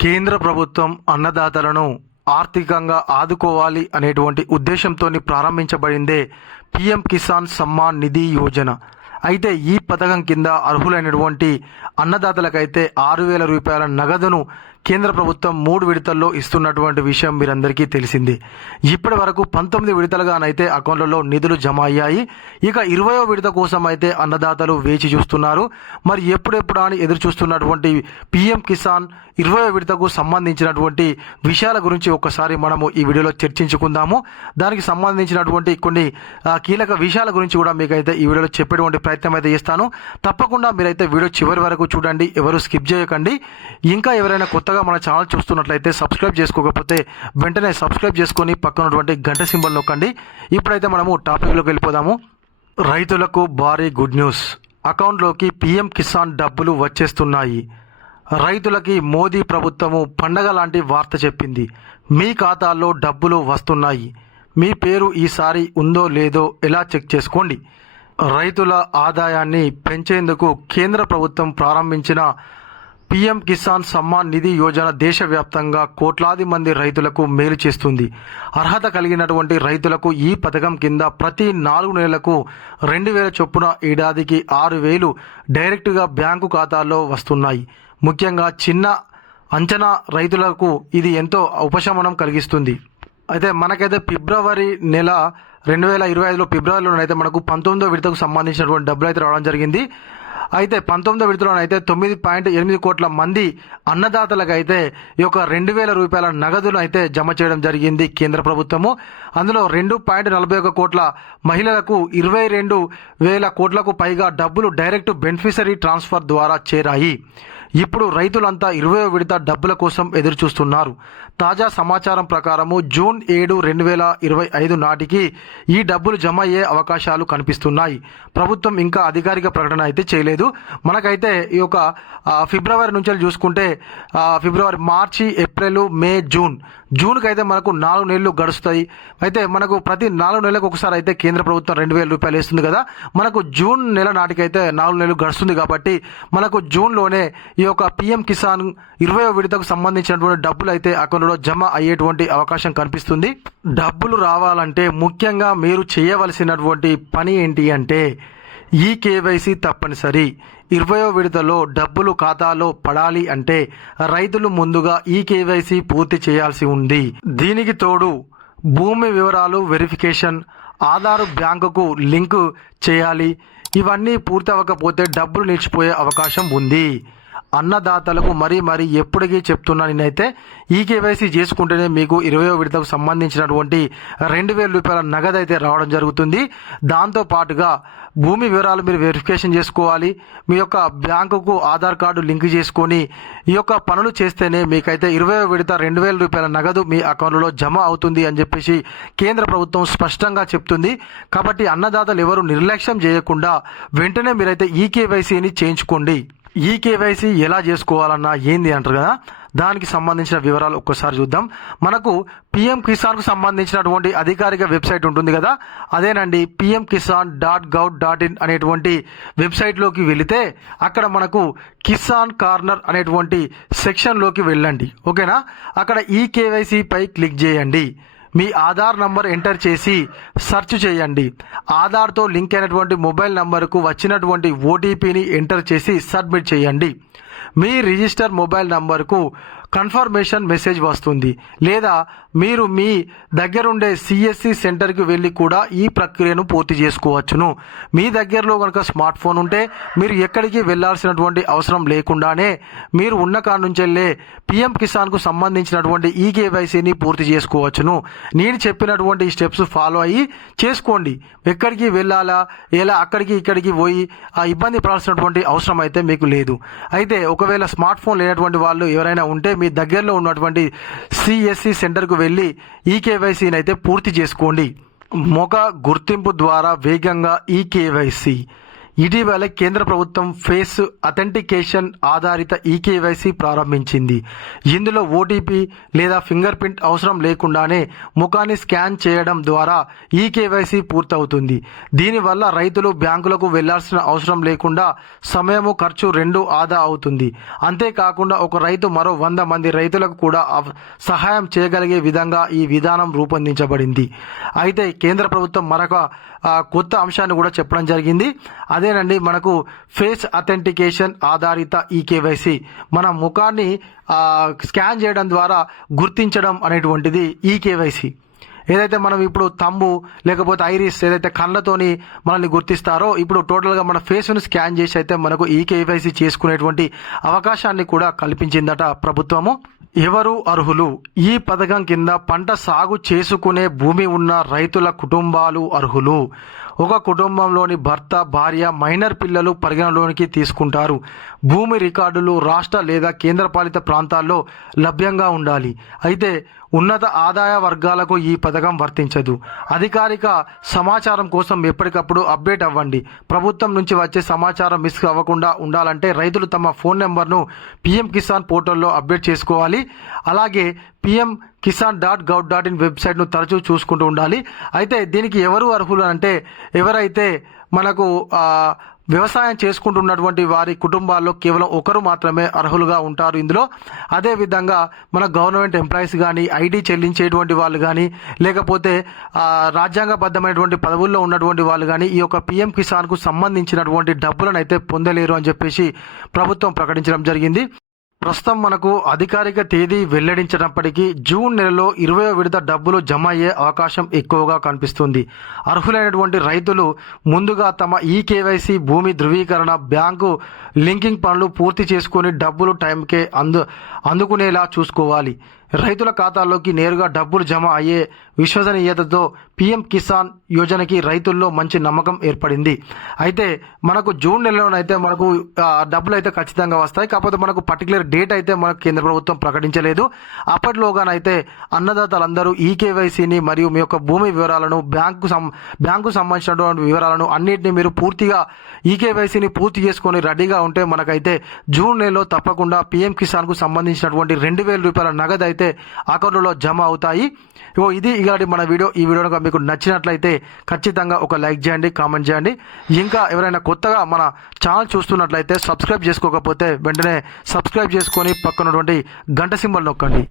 కేంద్ర ప్రభుత్వం అన్నదాతలను ఆర్థికంగా ఆదుకోవాలి అనేటువంటి ఉద్దేశంతో ప్రారంభించబడిందే పిఎం కిసాన్ సమ్మాన్ నిధి యోజన. అయితే ఈ పథకం కింద అర్హులైనటువంటి అన్నదాతలకైతే ఆరు వేల రూపాయల నగదును కేంద్ర ప్రభుత్వం మూడు విడతల్లో ఇస్తున్నటువంటి విషయం మీరందరికీ తెలిసింది. ఇప్పటి వరకు పంతొమ్మిది విడతలుగానైతే అకౌంట్లలో నిధులు జమ అయ్యాయి. ఇక ఇరవయో విడత కోసం అయితే అన్నదాతలు వేచి చూస్తున్నారు. మరి ఎప్పుడెప్పుడు అని ఎదురు చూస్తున్నటువంటి పిఎం కిసాన్ ఇరవయో విడతకు సంబంధించినటువంటి విషయాల గురించి ఒకసారి మనము ఈ వీడియోలో చర్చించుకుందాము. దానికి సంబంధించినటువంటి కొన్ని కీలక విషయాల గురించి కూడా మీకైతే ఈ వీడియోలో చెప్పేటువంటి ప్రయత్నం అయితే చేస్తాను. తప్పకుండా మీరైతే వీడియో చివరి వరకు చూడండి. ఎవరు స్కిప్ చేయకండి. ఇంకా ఎవరైనా కొత్తగా మన ఛానల్ చూస్తున్నట్లయితే సబ్స్క్రైబ్ చేసుకోకపోతే వెంటనే సబ్స్క్రైబ్ చేసుకొని పక్కనటువంటి గంట సింబల్ నొక్కండి. ఇప్పుడైతే మనము టాపిక్లోకి వెళ్ళిపోదాము. రైతులకు భారీ గుడ్ న్యూస్. అకౌంట్లోకి పీఎం కిసాన్ డబ్బులు వచ్చేస్తున్నాయి. రైతులకి మోదీ ప్రభుత్వము పండగ లాంటి వార్త చెప్పింది. మీ ఖాతాల్లో డబ్బులు వస్తున్నాయి. మీ పేరు ఈసారి ఉందో లేదో ఎలా చెక్ చేసుకోండి. రైతుల ఆదాయాన్ని పెంచేందుకు కేంద్ర ప్రభుత్వం ప్రారంభించిన పీఎం కిసాన్ సమ్మాన్ నిధి యోజన దేశవ్యాప్తంగా కోట్లాది మంది రైతులకు మేలు చేస్తుంది. అర్హత కలిగినటువంటి రైతులకు ఈ పథకం కింద ప్రతి నాలుగు నెలలకు రెండు వేల చొప్పున ఏడాదికి ఆరు వేలు డైరెక్టుగా బ్యాంకు ఖాతాల్లో వస్తున్నాయి. ముఖ్యంగా చిన్న అంచనా రైతులకు ఇది ఎంతో ఉపశమనం కలిగిస్తుంది. అయితే మనకైతే ఫిబ్రవరి నెల రెండు వేల ఇరవై ఐదులో ఫిబ్రవరిలోనైతే మనకు పంతొమ్మిదో విడతకు సంబంధించినటువంటి డబ్బులు అయితే రావడం జరిగింది. అయితే పంతొమ్మిదో విడతలోనైతే తొమ్మిది పాయింట్ ఎనిమిది కోట్ల మంది అన్నదాతలకు అయితే ఈ యొక్క రెండు వేల రూపాయల నగదును అయితే జమ చేయడం జరిగింది కేంద్ర ప్రభుత్వము. అందులో రెండు పాయింట్ నలభై ఒక కోట్ల మహిళలకు ఇరవై రెండు వేల కోట్లకు పైగా డబ్బులు డైరెక్ట్ బెనిఫిషరీ ట్రాన్స్ఫర్ ద్వారా చేరాయి. ఇప్పుడు రైతులంతా ఇరవై విడత డబ్బుల కోసం ఎదురు చూస్తున్నారు తాజా సమాచారం ప్రకారము జూన్ ఏడు రెండు వేల ఇరవై ఐదు నాటికి ఈ డబ్బులు జమ అయ్యే అవకాశాలు కనిపిస్తున్నాయి. ప్రభుత్వం ఇంకా అధికారిక ప్రకటన అయితే చేయలేదు. మనకైతే ఈ యొక్క ఫిబ్రవరి నుంచి చూసుకుంటే ఫిబ్రవరి మార్చి ఏప్రిల్ మే జూన్. జూన్కి అయితే మనకు నాలుగు నెలలు గడుస్తాయి. అయితే మనకు ప్రతి నాలుగు నెలలకు ఒకసారి అయితే కేంద్ర ప్రభుత్వం రెండు వేల రూపాయలు వేస్తుంది కదా. మనకు జూన్ నెల నాటికైతే నాలుగు నెలలు గడుస్తుంది కాబట్టి మనకు జూన్లోనే ఈ యొక్క పిఎం కిసాన్ ఇరవై విడతకు సంబంధించినటువంటి డబ్బులు అయితే అకౌంట్లో జమ అయ్యేటువంటి అవకాశం కనిపిస్తుంది. డబ్బులు రావాలంటే ముఖ్యంగా మీరు చేయవలసినటువంటి పని ఏంటి అంటే ఈ కేవైసీ తప్పనిసరి. ఇరవయో విడతలో డబ్బులు ఖాతాలో పడాలి అంటే రైతులు ముందుగా ఈ కేవైసీ పూర్తి చేయాల్సి ఉంది. దీనికి తోడు భూమి వివరాలు వెరిఫికేషన్ ఆధార్ బ్యాంకుకు లింకు చేయాలి. ఇవన్నీ పూర్తి అవ్వకపోతే డబ్బులు నిలిచిపోయే అవకాశం ఉంది. అన్నదాతలకు మరీ మరీ ఎప్పటికీ చెప్తున్నా నేనైతే ఈ కేవైసీ చేసుకుంటేనే మీకు ఇరవై విడతకు సంబంధించినటువంటి రెండు వేల రూపాయల నగదు అయితే రావడం జరుగుతుంది. దాంతో పాటుగా భూమి వివరాలు మీరు వెరిఫికేషన్ చేసుకోవాలి. మీ యొక్క బ్యాంకుకు ఆధార్ కార్డు లింక్ చేసుకొని ఈ యొక్క పనులు చేస్తేనే మీకైతే ఇరవై విడత రెండు వేల రూపాయల నగదు మీ అకౌంట్లో జమ అవుతుంది అని చెప్పేసి కేంద్ర ప్రభుత్వం స్పష్టంగా చెప్తుంది. కాబట్టి అన్నదాతలు ఎవరు నిర్లక్ష్యం చేయకుండా వెంటనే మీరైతే ఈ కేవైసీని చేయించుకోండి. ఈ కేవైసీ ఎలా చేసుకోవాలన్నా ఏంది అంటారు కదా? దానికి సంబంధించిన వివరాలు ఒక్కసారి చూద్దాం. మనకు పిఎం కిసాన్కు సంబంధించినటువంటి అధికారిక వెబ్సైట్ ఉంటుంది కదా? అదేనండి PM Kisan dot gov dot in అనేటువంటి వెబ్సైట్లోకి వెళితే అక్కడ మనకు కిసాన్ కార్నర్ అనేటువంటి సెక్షన్లోకి వెళ్ళండి. ఓకేనా? అక్కడ ఈ కేవైసీ పై క్లిక్ చేయండి. మీ ఆధార్ నంబర్ ఎంటర్ చేసి సెర్చ్ చేయండి. ఆధార్తో లింక్ అయినటువంటి మొబైల్ నంబర్కు వచ్చినటువంటి ఓటీపీని ఎంటర్ చేసి సబ్మిట్ చేయండి. మీ రిజిస్టర్ మొబైల్ నంబర్కు కన్ఫర్మేషన్ మెసేజ్ వస్తుంది. లేదా మీరు మీ దగ్గరుండే సిఎస్సి సెంటర్కి వెళ్ళి కూడా ఈ ప్రక్రియను పూర్తి చేసుకోవచ్చును. మీ దగ్గరలో కనుక స్మార్ట్ ఫోన్ ఉంటే మీరు ఎక్కడికి వెళ్ళాల్సినటువంటి అవసరం లేకుండానే మీరు ఉన్న కాడ నుంచి వెళ్ళే పిఎం కిసాన్కు సంబంధించినటువంటి ఈ కేవైసీని పూర్తి చేసుకోవచ్చును. నేను చెప్పినటువంటి స్టెప్స్ ఫాలో అయ్యి చేసుకోండి. ఎక్కడికి వెళ్ళాలా ఎలా అక్కడికి ఇక్కడికి పోయి ఆ ఇబ్బంది పడాల్సినటువంటి అవసరం అయితే మీకు లేదు. అయితే ఒకవేళ స్మార్ట్ ఫోన్ లేనటువంటి వాళ్ళు ఎవరైనా ఉంటే మీ దగ్గరలో ఉన్నటువంటి సిఎస్సి సెంటర్కు వెళ్ళి ఈ కేవైసీని అయితే పూర్తి చేసుకోండి. మొఖ గుర్తింపు ద్వారా వేగంగా ఈ కేవైసీ ఇటీవల కేంద్ర ప్రభుత్వం ఫేస్ అథెంటికేషన్ ఆధారిత ఈకేవైసీ ప్రారంభించింది. ఇందులో ఓటీపీ లేదా ఫింగర్ ప్రింట్ అవసరం లేకుండానే ముఖాన్ని స్కాన్ చేయడం ద్వారా ఈకేవైసీ పూర్తవుతుంది. దీనివల్ల రైతులు బ్యాంకులకు వెళ్ళాల్సిన అవసరం లేకుండా సమయము ఖర్చు రెండు ఆదా అవుతుంది. అంతేకాకుండా ఒక రైతు మరో వంద మంది రైతులకు కూడా సహాయం చేయగలిగే విధంగా ఈ విధానం రూపొందించబడింది. అయితే కేంద్ర ప్రభుత్వం మరొక కొత్త అంశాన్ని కూడా చెప్పడం జరిగింది. అదేనండి మనకు ఫేస్ అథెంటికేషన్ ఆధారిత ఈకేవైసీ. మన ముఖాన్ని స్కాన్ చేయడం ద్వారా గుర్తించడం అనేటువంటిది ఈకేవైసీ. ఏదైతే మనం ఇప్పుడు తమ్ము లేకపోతే ఐరిస్ ఏదైతే కళ్ళతోని మనల్ని గుర్తిస్తారో ఇప్పుడు టోటల్గా మన ఫేస్ను స్కాన్ చేసి అయితే మనకు ఈ కేవైసీ చేసుకునేటువంటి అవకాశాన్ని కూడా కల్పించిందట ప్రభుత్వము. ఎవరు అర్హులు? ఈ పథకం కింద పంట సాగు చేసుకునే భూమి ఉన్న రైతుల కుటుంబాలు అర్హులు? ఒక కుటుంబంలోని భర్త భార్య మైనర్ పిల్లలు పరిగణలోనికి తీసుకుంటారు. భూమి రికార్డులు రాష్ట్ర లేదా కేంద్రపాలిత ప్రాంతాల్లో లభ్యంగా ఉండాలి. అయితే ఉన్నత ఆదాయ వర్గాలకు ఈ పథకం వర్తించదు. అధికారిక సమాచారం కోసం ఎప్పటికప్పుడు అప్డేట్ అవ్వండి. ప్రభుత్వం నుంచి వచ్చే సమాచారం మిస్ అవ్వకుండా ఉండాలంటే రైతులు తమ ఫోన్ నెంబర్ను పిఎం కిసాన్ పోర్టల్లో అప్డేట్ చేసుకోవాలి. అలాగే PM Kisan dot gov dot in వెబ్సైట్ను తరచూ చూసుకుంటూ ఉండాలి. అయితే దీనికి ఎవరు అర్హులు అంటే ఎవరైతే మనకు వ్యవసాయం చేసుకుంటున్నటువంటి వారి కుటుంబాల్లో కేవలం ఒకరు మాత్రమే అర్హులుగా ఉంటారు ఇందులో. అదేవిధంగా మన గవర్నమెంట్ ఎంప్లాయీస్ కానీ ఐడి చెల్లించేటువంటి వాళ్ళు కానీ లేకపోతే రాజ్యాంగబద్ధమైనటువంటి పదవుల్లో ఉన్నటువంటి వాళ్ళు కానీ ఈ యొక్క పిఎం కిసాన్కు సంబంధించినటువంటి డబ్బులను అయితే పొందలేరు అని చెప్పేసి ప్రభుత్వం ప్రకటించడం జరిగింది. ప్రస్తుతం మనకు అధికారిక తేదీ వెల్లడించినప్పటికీ జూన్ నెలలో ఇరవై విడత డబ్బులు జమ అయ్యే అవకాశం ఎక్కువగా కనిపిస్తుంది. అర్హులైనటువంటి రైతులు ముందుగా తమ ఈ కేవైసీ భూమి ధృవీకరణ బ్యాంకు లింకింగ్ పనులు పూర్తి చేసుకుని డబ్బులు టైంకే అందు అందుకునేలా చూసుకోవాలి. రైతుల ఖాతాల్లోకి నేరుగా డబ్బులు జమ అయ్యే విశ్వసనీయతతో పీఎం కిసాన్ యోజనకి రైతుల్లో మంచి నమ్మకం ఏర్పడింది. అయితే మనకు జూన్ నెలలోనైతే మనకు డబ్బులు అయితే ఖచ్చితంగా వస్తాయి. కాకపోతే మనకు పర్టికులర్ డేట్ అయితే మనకు కేంద్ర ప్రభుత్వం ప్రకటించలేదు. అప్పటిలోగానైతే అన్నదాతలందరూ ఈ కేవైసీని మరియు మీ యొక్క భూమి వివరాలను బ్యాంకు సం బ్యాంకు సంబంధించినటువంటి వివరాలను అన్నింటినీ మీరు పూర్తిగా ఈ కేవైసీని పూర్తి చేసుకొని రెడీగా ఉంటే మనకైతే జూన్ నెలలో తప్పకుండా పీఎం కిసాన్కు సంబంధించినటువంటి రెండు వేల రూపాయల నగదు అయితే అకౌంట్లో జమ అవుతాయి ఓ ఇది ఇలాంటి మన వీడియో ఈ వీడియో మీకు నచ్చినట్లయితే ఖచ్చితంగా ఒక లైక్ చేయండి కామెంట్ చేయండి. ఇంకా ఎవరైనా కొత్తగా మన ఛానల్ చూస్తున్నట్లయితే సబ్స్క్రైబ్ చేసుకోకపోతే వెంటనే సబ్స్క్రైబ్ చేసుకొని పక్కనటువంటి గంట సింబల్ నొక్కండి.